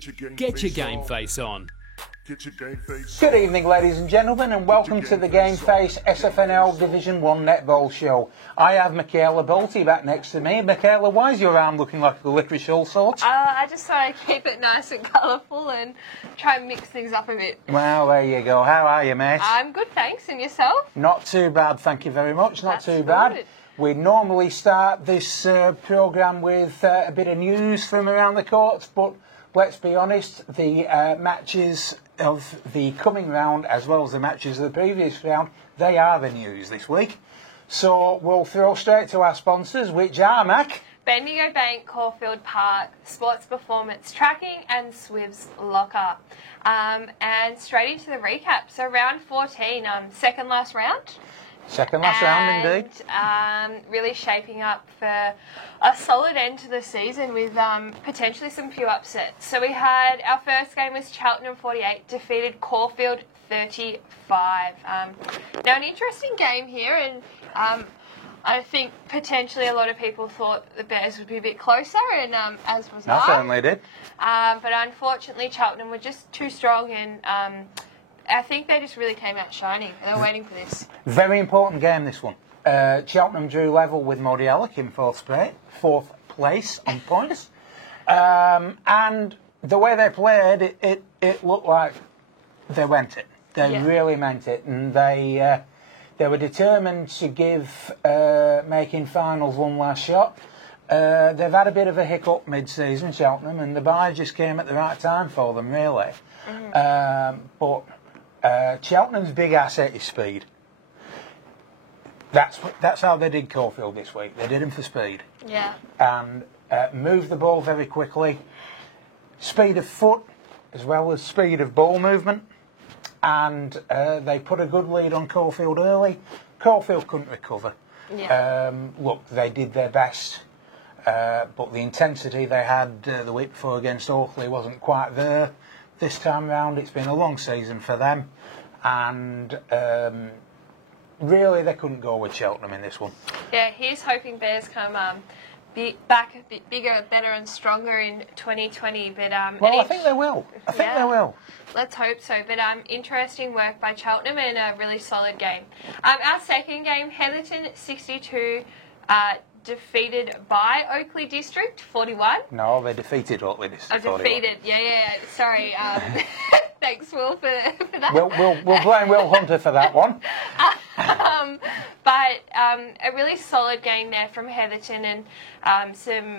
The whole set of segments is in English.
Get your game face on. Good evening, ladies and gentlemen, and welcome to the Game Face SFNL Division 1 Netball Show. I have Michaela Bolte back next to me. Michaela, why is your arm looking like a licorice all sorts? I just thought I'd keep it nice and colourful and try and mix things up a bit. Well, there you go. How are you, mate? I'm good, thanks. And yourself? Not too bad, thank you very much. Not That's too bad. good. We normally start this programme with a bit of news from around the courts, but let's be honest, the matches of the coming round, as well as the matches of the previous round, they are the news this week. So we'll throw straight to our sponsors, which are, Mac? Bendigo Bank, Caulfield Park, Sports Performance Tracking and Swivs Locker. And straight into the recap. So round 14, second last round. Second last round, indeed. Really shaping up for a solid end to the season with potentially some few upsets. So we had, our first game was Cheltenham 48, defeated Caulfield 35. Now an interesting game here, and I think potentially a lot of people thought the Bears would be a bit closer, and as was I certainly did. But unfortunately Cheltenham were just too strong, and I think they just really came out shining. They were waiting for this. Very important game, this one. Cheltenham drew level with Modiellic in fourth place on points. And the way they played, it looked like they went it. They really meant it. And they were determined to give making finals one last shot. They've had a bit of a hiccup mid-season, Cheltenham, and the bye just came at the right time for them, really. But Cheltenham's big asset is speed. That's how they did Caulfield this week. They did them for speed. Yeah. And moved the ball very quickly. Speed of foot as well as speed of ball movement. And they put a good lead on Caulfield early. Caulfield couldn't recover. Yeah. Look, they did their best. But the intensity they had the week before against Oakley wasn't quite there. This time round, it's been a long season for them, and really they couldn't go with Cheltenham in this one. Yeah, here's hoping Bears come be back a bit bigger, better and stronger in 2020. But well, I think they will. I think they will. Let's hope so. But interesting work by Cheltenham and a really solid game. Our second game, Heatherton 62. Defeated by Oakley District 41. No, they defeated Oakley District 41. Defeated, yeah. Sorry. Thanks, Will, for that. We'll blame Will Hunter for that one. But a really solid game there from Heatherton, and some,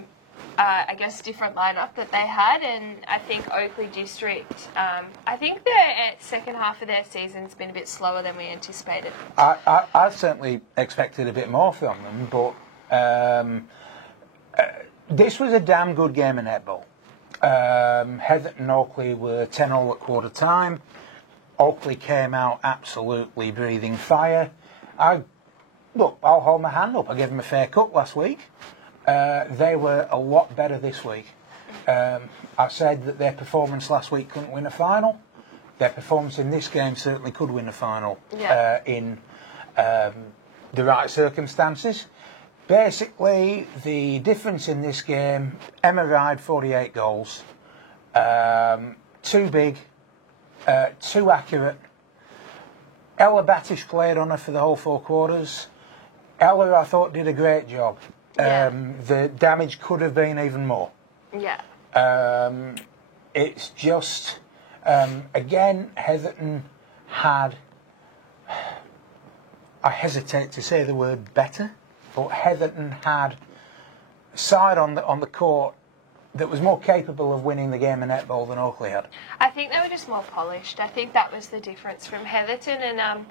I guess, different lineup that they had. And I think Oakley District, I think the second half of their season's been a bit slower than we anticipated. I certainly expected a bit more from them, but this was a damn good game of netball. Heatherton and Oakley were 10-all at quarter time. Oakley came out absolutely breathing fire. I'll hold my hand up. I gave them a fair cut last week. They were a lot better this week. I said that their performance last week couldn't win a final. Their performance in this game certainly could win a final in the right circumstances. Basically, the difference in this game, Emma Ryde, 48 goals. Too big, too accurate. Ella Battish played on her for the whole 4 quarters. Ella, I thought, did a great job. The damage could have been even more. Yeah. It's just, again, Heatherton had, I hesitate to say the word better, but Heatherton had a side on the court that was more capable of winning the game of netball than Oakley had. I think they were just more polished. I think that was the difference from Heatherton, and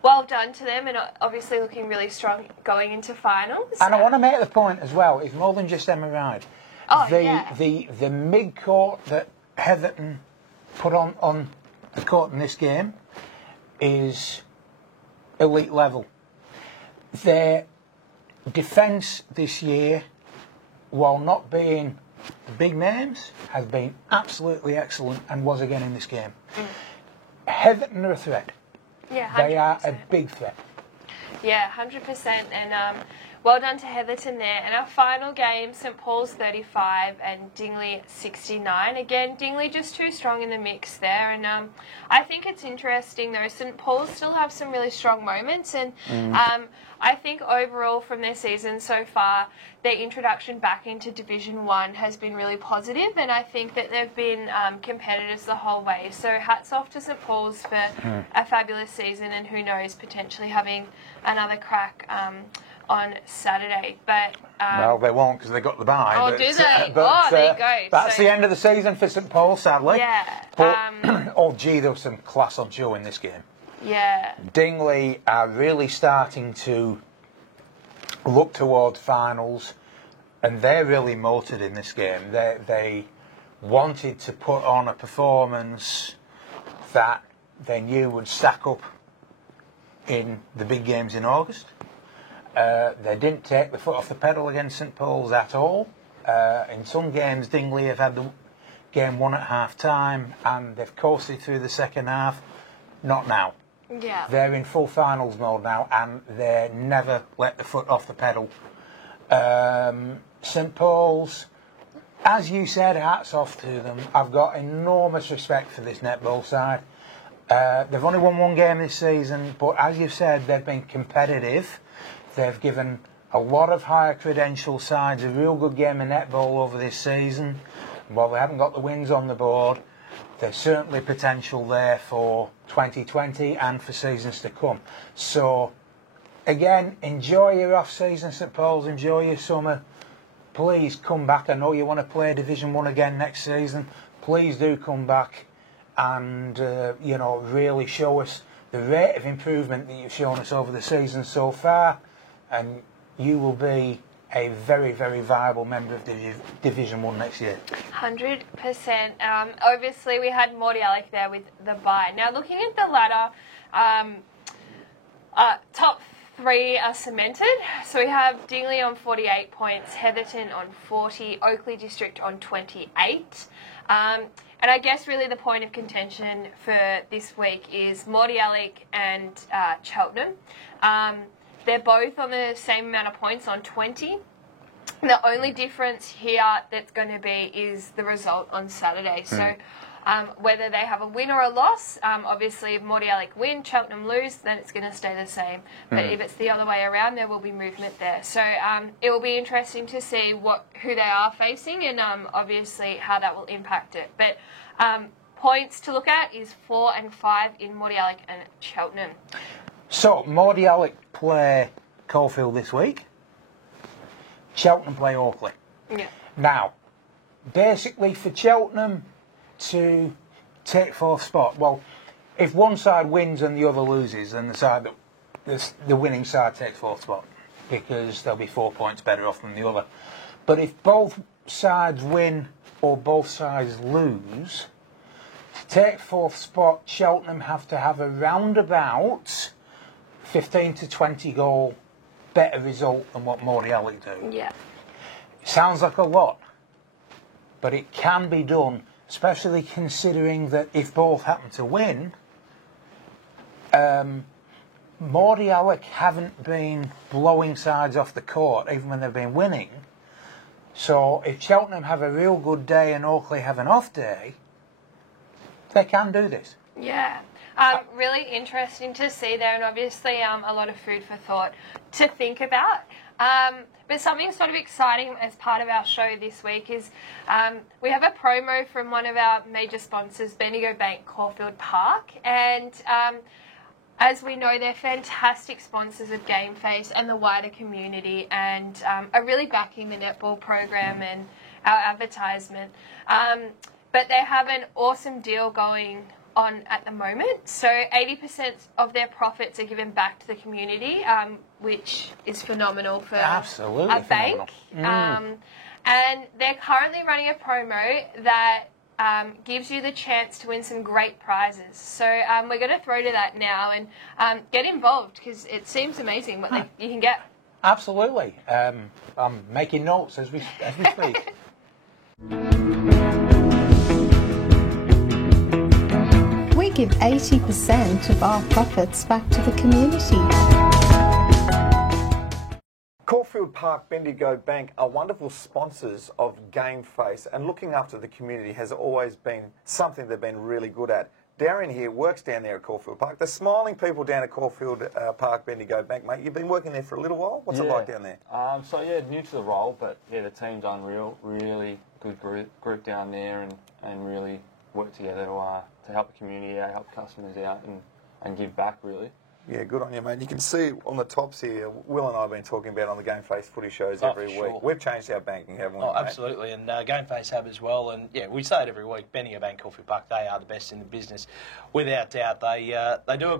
well done to them, and obviously looking really strong going into finals. And I want to make the point as well, it's more than just Emma Ryde. The mid-court that Heatherton put on the court in this game is elite level. Their defence this year, while not being the big names, has been absolutely excellent and was again in this game. Heatherton are a threat. Yeah, 100%. They are a big threat. Yeah, 100%. And well done to Heatherton there. And our final game, St Paul's 35 and Dingley 69. Again, Dingley just too strong in the mix there. And I think it's interesting though, St Paul's still have some really strong moments. And I think overall from their season so far, their introduction back into Division 1 has been really positive, and I think that they've been competitors the whole way. So hats off to St Paul's for a fabulous season, and who knows, potentially having another crack on Saturday. But well, they won't because they got the bye. Oh, but, do they? but, there you go. That's the end of the season for St Paul, sadly. Yeah. But, oh, gee, there was some class on show in this game. Yeah. Dingley are really starting to look towards finals, and they're really motored in this game. They wanted to put on a performance that they knew would stack up in the big games in August. They didn't take the foot off the pedal against St Paul's at all. In some games, Dingley have had the game won at half time, and they've coasted through the second half. Not now. Yeah. They're in full finals mode now, and they never let the foot off the pedal. St Paul's, as you said, hats off to them. I've got enormous respect for this netball side. They've only won one game this season, but as you've said, they've been competitive. They've given a lot of higher credential sides a real good game of netball over this season. While they haven't got the wins on the board, there's certainly potential there for 2020 and for seasons to come. So, again, enjoy your off-season, St Paul's, enjoy your summer. Please come back. I know you want to play Division 1 again next season. Please do come back and, really show us the rate of improvement that you've shown us over the season so far, and you will be a very, very viable member of Division 1 next year. 100%. Obviously, we had Morty Alec there with the bye. Now, looking at the ladder, top 3 are cemented. So we have Dingley on 48 points, Heatherton on 40, Oakleigh District on 28. And I guess really the point of contention for this week is Morty Alec and Cheltenham. They're both on the same amount of points on 20. The only difference here that's going to be is the result on Saturday. So whether they have a win or a loss, obviously if Morty Alec win, Cheltenham lose, then it's going to stay the same. But if it's the other way around, there will be movement there. So it will be interesting to see who they are facing, and obviously how that will impact it. But points to look at is 4 and 5 in Morty Alec and Cheltenham. So, Morty Alec play Caulfield this week. Cheltenham play Oakleigh. Yeah. Now, basically for Cheltenham to take 4th spot, well, if one side wins and the other loses, then the winning side takes 4th spot, because they'll be 4 points better off than the other. But if both sides win or both sides lose, to take 4th spot, Cheltenham have to have a roundabout 15 to 20 goal better result than what Morty Alec do. Yeah. Sounds like a lot, but it can be done, especially considering that if both happen to win, Morty Alec haven't been blowing sides off the court even when they've been winning. So if Cheltenham have a real good day and Oakleigh have an off day, they can do this. Yeah. Really interesting to see there, and obviously a lot of food for thought to think about. But something sort of exciting as part of our show this week is we have a promo from one of our major sponsors, Bendigo Bank Caulfield Park, and as we know, they're fantastic sponsors of Game Face and the wider community, and are really backing the netball program and our advertisement. But they have an awesome deal going on at the moment. So 80% of their profits are given back to the community, which is phenomenal for Absolutely a bank. And they're currently running a promo that gives you the chance to win some great prizes. So we're going to throw to that now and get involved, because it seems amazing what you can get. Absolutely. I'm making notes as we speak. We give 80% of our profits back to the community. Caulfield Park, Bendigo Bank are wonderful sponsors of Game Face, and looking after the community has always been something they've been really good at. Darren here works down there at Caulfield Park. The smiling people down at Caulfield Park, Bendigo Bank, mate. You've been working there for a little while. What's it like down there? New to the role, but the team's unreal. Really good group down there, and really work together to help the community out, help customers out, and give back, really. Yeah, good on you, mate. You can see on the tops here, Will and I have been talking about on the Game Face footy shows every week. Sure. We've changed our banking, haven't we? Oh, mate? absolutely, and Game Face have as well. And yeah, we say it every week. Bendigo Bank, Caulfield Park, they are the best in the business, without doubt. They do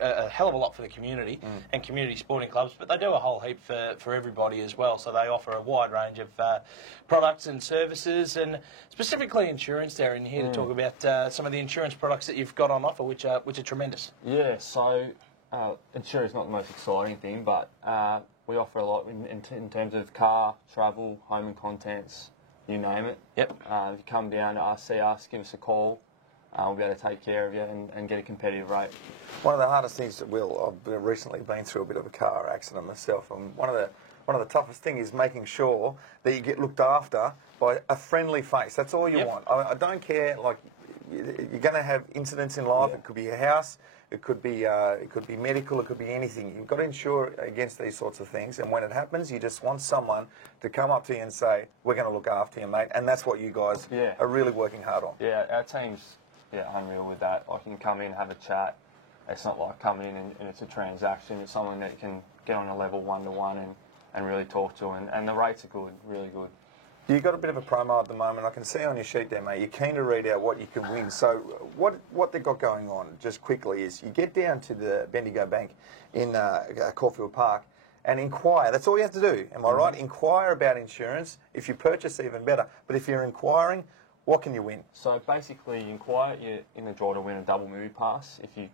a hell of a lot for the community and community sporting clubs, but they do a whole heap for everybody as well. So they offer a wide range of products and services, and specifically insurance. They're in here to talk about some of the insurance products that you've got on offer, which are tremendous. Yeah, so. Insurance is not the most exciting thing, but we offer a lot in terms of car, travel, home and contents, you name it. Yep. If you come down to us, see us, give us a call. We'll be able to take care of you and get a competitive rate. One of the hardest things, Will, I've recently been through a bit of a car accident myself, and one of the toughest things is making sure that you get looked after by a friendly face. That's all you want. I don't care, like, you're going to have incidents in life. It could be a house. It could be medical. It could be anything. You've got to insure against these sorts of things. And when it happens, you just want someone to come up to you and say, "We're going to look after you, mate." And that's what you guys are really working hard on. Yeah, our team's unreal with that. I can come in, have a chat. It's not like coming in and it's a transaction. It's someone that can get on a level one-to-one and really talk to. And the rates are good, really good. You've got a bit of a promo at the moment. I can see on your sheet there, mate. You're keen to read out what you can win. So what they've got going on, just quickly, is you get down to the Bendigo Bank in Caulfield Park and inquire. That's all you have to do. Am I right? Inquire about insurance. If you purchase, even better. But if you're inquiring, what can you win? So basically, you inquire, you're in the draw to win a double movie pass. If you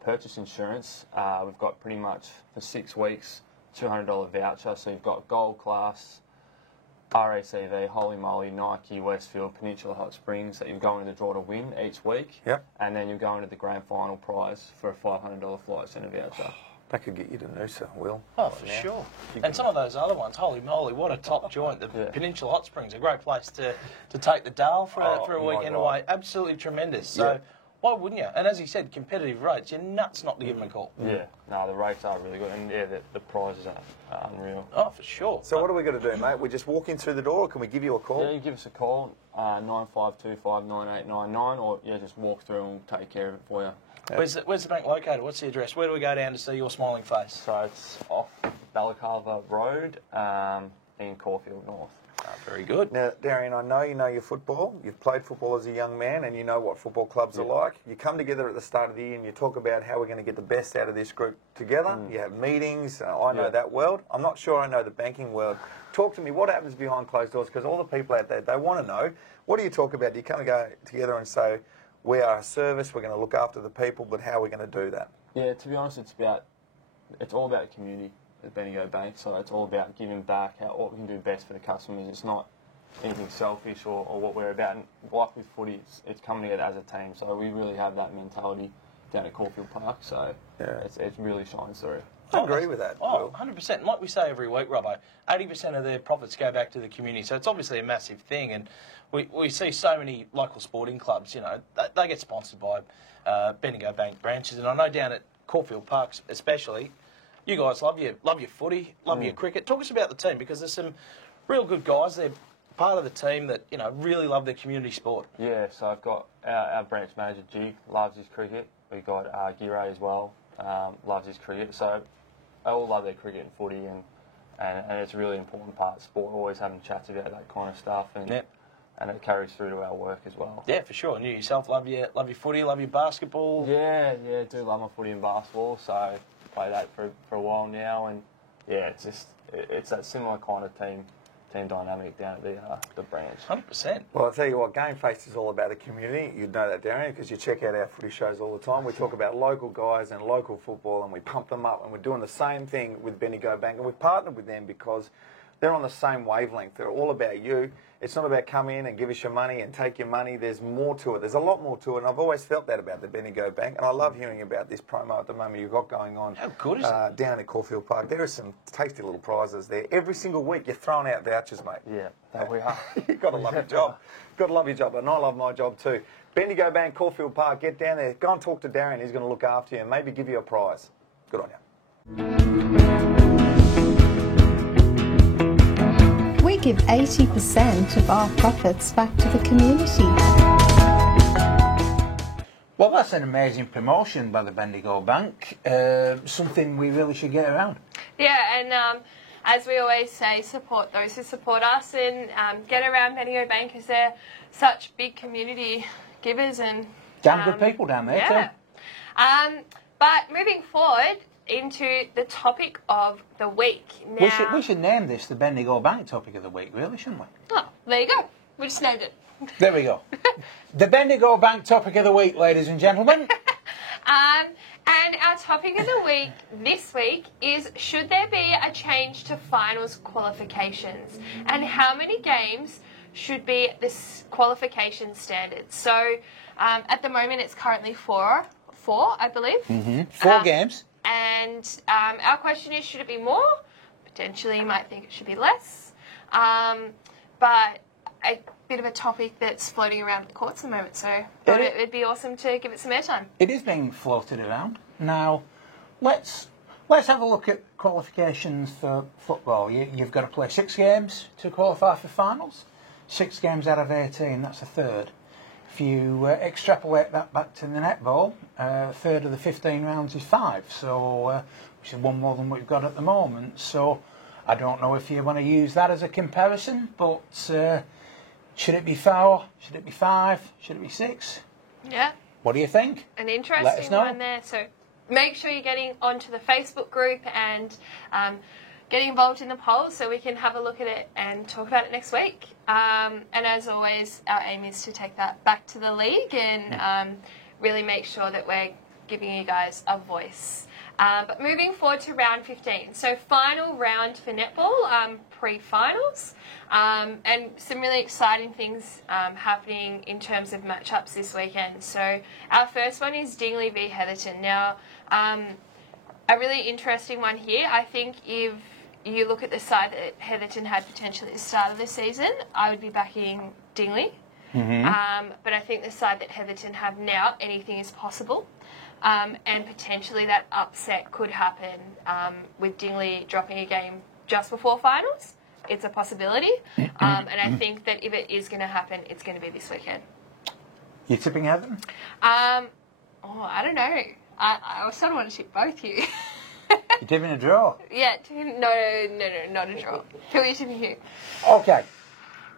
purchase insurance, we've got pretty much for 6 weeks, $200 voucher. So you've got Gold Class, RACV, Holy Moly, Nike, Westfield, Peninsula Hot Springs that you're going to the draw to win each week. Yep. And then you're going to the grand final prize for a $500 flight centre voucher. That could get you to Noosa, Will. Oh, for sure. And some of those other ones, holy moly, what a top joint. The Peninsula Hot Springs, a great place to take the Dale for a weekend away. Absolutely tremendous. So why wouldn't you? And as you said, competitive rates. You're nuts not to give them a call. Yeah, no, the rates are really good. And the prizes are unreal. Oh, for sure. So what are we going to do, mate? We just walk in through the door, or can we give you a call? Yeah, you give us a call, 95259899, or just walk through and we'll take care of it for you. Where's the bank located? What's the address? Where do we go down to see your smiling face? So it's off Balaclava Road in Caulfield North. Very good. Now, Darian, I know you know your football. You've played football as a young man, and you know what football clubs are like. You come together at the start of the year and you talk about how we're going to get the best out of this group together. You have meetings. I know that world. I'm not sure I know the banking world. Talk to me. What happens behind closed doors? Because all the people out there, they want to know. What do you talk about? Do you kind of go together and say, we are a service, we're going to look after the people, but how are we going to do that? Yeah, to be honest, it's all about community at Bendigo Bank, so it's all about giving back, what we can do best for the customers. It's not anything selfish or what we're about. And like with footy, it's coming together as a team, so we really have that mentality down at Caulfield Park, so it really shines through. I agree with that. Oh, 100%. And like we say every week, Robbo, 80% of their profits go back to the community, so it's obviously a massive thing. And we see so many local sporting clubs, they get sponsored by Bendigo Bank branches. And I know down at Caulfield Park especially, you guys love your footy, love your cricket. Talk us about the team, because there's some real good guys. They're part of the team that, really love their community sport. Yeah, so I've got our branch manager, G, loves his cricket. We've got Giray as well, loves his cricket. So they all love their cricket and footy, and it's a really important part of sport. Always having chats about that kind of stuff, and it carries through to our work as well. Yeah, for sure. And you yourself love your footy, love your basketball. Yeah, do love my footy and basketball. So play that for a while now, and it's that similar kind of team dynamic down at the branch. 100%. Well, I'll tell you what, Game Face is all about the community. You'd know that, Darren, because you check out our footy shows all the time. We talk about local guys and local football, and we pump them up, and we're doing the same thing with Bendigo Bank, and we've partnered with them because they're on the same wavelength. They're all about you. It's not about come in and give us your money and take your money. There's more to it. There's a lot more to it, and I've always felt that about the Bendigo Bank, and I love hearing about this promo at the moment you've got going on. How good is it? Down at Caulfield Park. There are some tasty little prizes there. Every single week you're throwing out vouchers, mate. Yeah, we are. You've got to love your job. Got to love your job, and I love my job too. Bendigo Bank, Caulfield Park, get down there. Go and talk to Darren. He's going to look after you and maybe give you a prize. Good on you. We give 80% of our profits back to the community. Well, that's an amazing promotion by the Bendigo Bank. Something we really should get around. Yeah, and as we always say, support those who support us, and get around Bendigo Bank because they're such big community givers and Damn good people down there too. But moving forward into the topic of the week. Now, We should name this the Bendigo Bank topic of the week, really, shouldn't we? Oh, there you go. We just named it. There we go. The Bendigo Bank topic of the week, ladies and gentlemen. And our topic of the week this week is, should there be a change to finals qualifications? And how many games should be this qualification standard? So at the moment it's currently four, I believe. 4 games. And our question is, should it be more? Potentially you might think it should be less. But a bit of a topic that's floating around the courts at the moment, so it'd be awesome to give it some airtime. It is being floated around. Now, let's have a look at qualifications for football. You've got to play 6 games to qualify for finals. 6 games out of 18, that's a third. If you extrapolate that back to the netball, a third of the 15 rounds is 5, so which is 1 more than we've got at the moment. So I don't know if you want to use that as a comparison, but should it be 4? Should it be 5? Should it be 6? Yeah. What do you think? An Let us interesting know. one there. So make sure you're getting onto the Facebook group and getting involved in the poll so we can have a look at it and talk about it next week. And as always, our aim is to take that back to the league and really make sure that we're giving you guys a voice. But moving forward to round 15. So final round for netball, pre-finals. And some really exciting things happening in terms of matchups this weekend. So our first one is Dingley v Heatherton. Now, a really interesting one here. I think if you look at the side that Heatherton had potentially at the start of the season, I would be backing Dingley. But I think the side that Heatherton have now, anything is possible. And potentially that upset could happen with Dingley dropping a game just before finals. It's a possibility. And I think that if it is going to happen, it's going to be this weekend. You tipping Heatherton? I don't know. I sort of want to tip both you. You're tipping a draw? Yeah, no, not a draw. Who are you tipping who? Okay,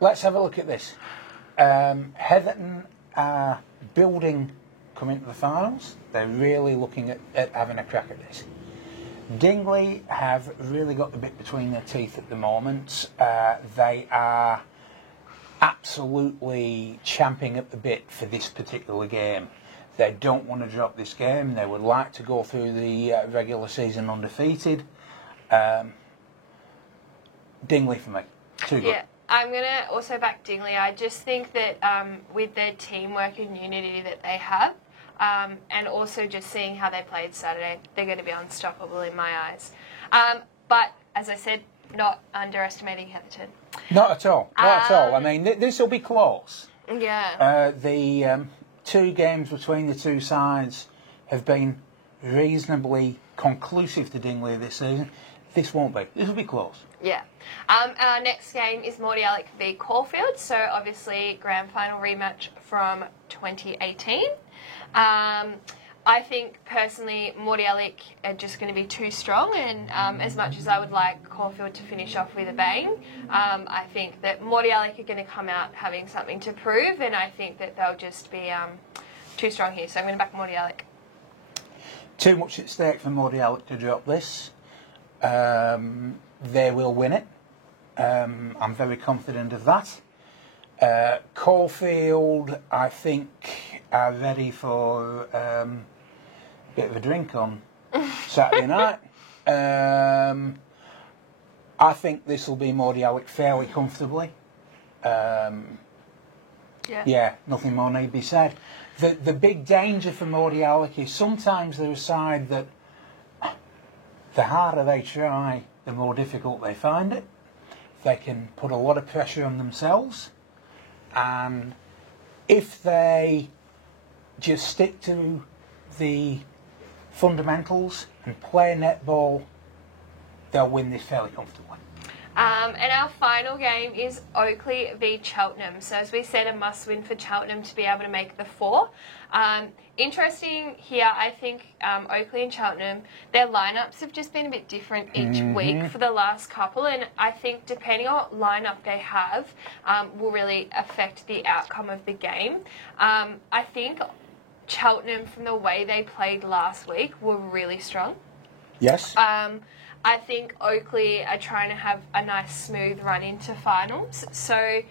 let's have a look at this. Heatherton are building coming to the finals. They're really looking at having a crack at this. Dingley have really got the bit between their teeth at the moment. They are absolutely champing at the bit for this particular game. They don't want to drop this game. They would like to go through the regular season undefeated. Dingley for me. Too good. Yeah, I'm going to also back Dingley. I just think that with their teamwork and unity that they have, and also just seeing how they played Saturday, they're going to be unstoppable in my eyes. But, as I said, not underestimating Heatherton. Not at all. Not at all. I mean, this will be close. Yeah. The 2 games between the 2 sides have been reasonably conclusive to Dingley this season. This won't be. This will be close. Yeah. Our next game is Mordialloc v Caulfield, so obviously grand final rematch from 2018. I think personally Mordialloc are just going to be too strong, and as much as I would like Caulfield to finish off with a bang, I think that Mordialloc are going to come out having something to prove, and I think that they'll just be too strong here, so I'm going to back Mordialloc. Too much at stake for Mordialloc to drop this. They will win it. I'm very confident of that. Caulfield, I think, are ready for a bit of a drink on Saturday night. I think this will be Mordialloc fairly comfortably. Yeah, nothing more need be said. The big danger for Mordialloc is sometimes they're a side that the harder they try, the more difficult they find it. They can put a lot of pressure on themselves, and if they just stick to the fundamentals and play netball, they'll win this fairly comfortably. And our final game is Oakley v Cheltenham. So as we said, a must-win for Cheltenham to be able to make the 4. Interesting here, I think Oakley and Cheltenham, their lineups have just been a bit different each week for the last couple, and I think depending on what lineup they have will really affect the outcome of the game. I think Cheltenham, from the way they played last week, were really strong. Yes. I think Oakley are trying to have a nice smooth run into finals. So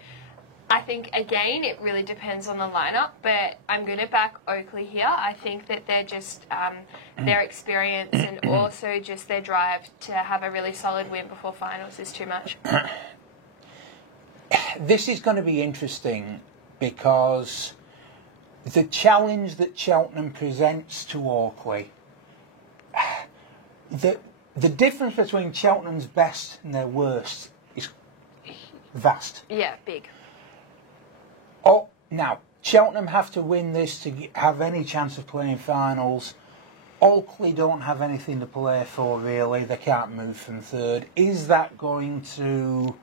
I think, again, it really depends on the lineup, but I'm going to back Oakley here. I think that they're just their experience and also just their drive to have a really solid win before finals is too much. This is going to be interesting because the challenge that Cheltenham presents to Oakley, the difference between Cheltenham's best and their worst is vast. Yeah, big. Oh, now, Cheltenham have to win this to have any chance of playing finals. Oakley don't have anything to play for, really. They can't move from third. Is that going to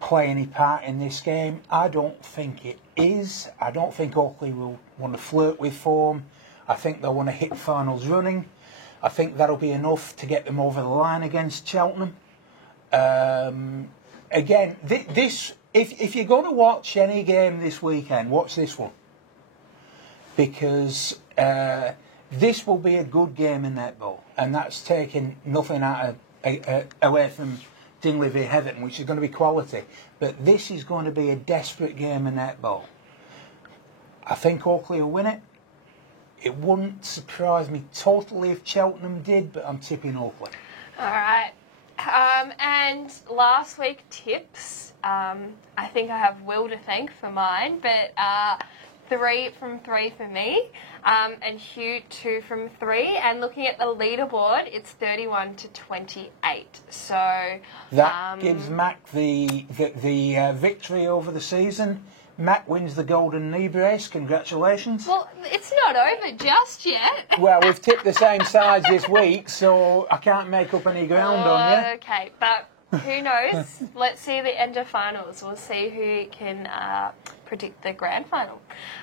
play any part in this game? I don't think it is. I don't think Oakley will want to flirt with form. I think they'll want to hit finals running. I think that'll be enough to get them over the line against Cheltenham. Again, this if you're going to watch any game this weekend, watch this one. Because this will be a good game in netball. And that's taking nothing away from Dingley v Heatherton, which is going to be quality. But this is going to be a desperate game in netball. I think Oakley will win it. It wouldn't surprise me totally if Cheltenham did, but I'm tipping Oakley. All right. And last week tips. I think I have Will to thank for mine, but 3 from 3 for me, and Hugh 2 from 3. And looking at the leaderboard, it's 31 to 28. So that gives Mac the victory over the season. Mac wins the golden knee brace. Congratulations. Well, it's not over just yet. Well, we've tipped the same sides this week, so I can't make up any ground on you. Okay, but who knows? Let's see the end of finals. We'll see who can predict the grand final.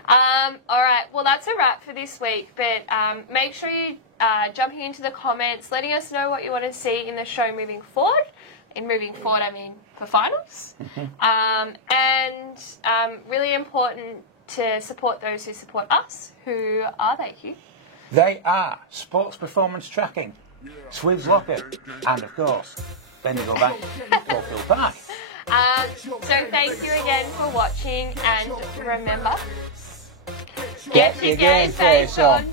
All right, well, that's a wrap for this week, but make sure you jumping into the comments, letting us know what you want to see in the show moving forward. In moving forward, I mean for finals. And really important to support those who support us. Who are they, Hugh? They are Sports Performance Tracking, Swiv's Locker, and of course, Bendigo Bank, Caulfield Pie. So thank you again for watching, and remember, get your game face on.